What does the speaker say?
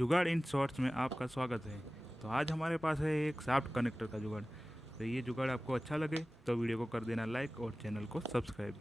जुगाड़ in shorts में आपका स्वागत है। तो आज हमारे पास है एक शाफ्ट कनेक्टर का जुगाड़। तो ये जुगाड़ आपको अच्छा लगे तो वीडियो को कर देना लाइक और चैनल को सब्सक्राइब।